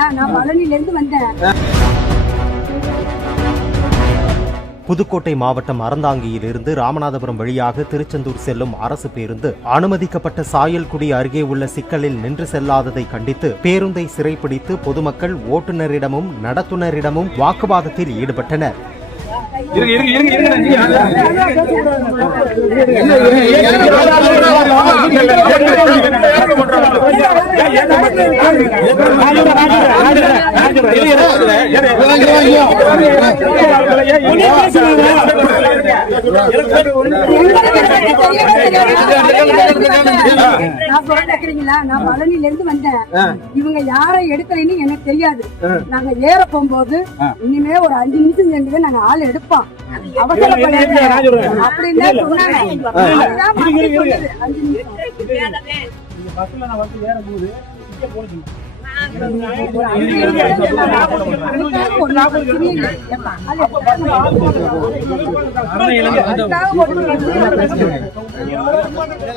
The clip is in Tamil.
நான் பழனில இருந்து வந்தேன். புதுக்கோட்டை மாவட்டம் அறந்தாங்கியிலிருந்து ராமநாதபுரம் வழியாக திருச்செந்தூர் செல்லும் அரசு பேருந்து அனுமதிக்கப்பட்ட சாயல்குடி அருகே உள்ள சிக்கலில் நின்று செல்லாததை கண்டித்து பேருந்தை சிறைப்பிடித்து பொதுமக்கள் ஓட்டுநரிடமும் நடத்துனரிடமும் வாக்குவாதத்தில் ஈடுபட்டனர். நான் பழனில இருந்து வந்தேன். இவங்க யாரை எடுக்கலன்னு எனக்கு தெரியாது. நாங்க ஏற போகும்போது இனிமே ஒரு 5 நிமிஷம் சென்று நாங்க ஆள் எடுப்போம் அப்படின்னு சொன்னாங்க. 5 நிமிஷம்